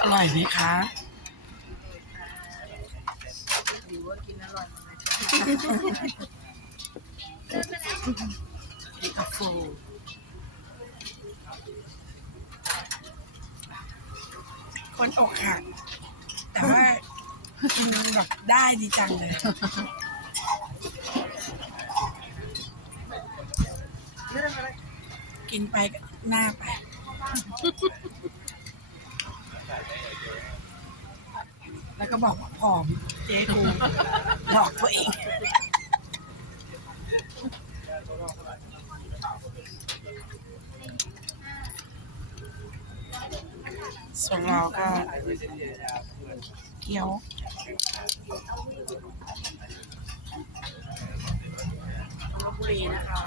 อร่อยไหมคะหรือว่ากินอร่อยไหมนี่กาโฟคนอกหักแต่ว่ากินแบบได้ดีจังเลยกินไปก็หน้าไป แล้วก็บอกว่าผอมเจ๊กูหลอกตัวเอง ส่วนเราก็เกี๊ยวบบุรีนะคะ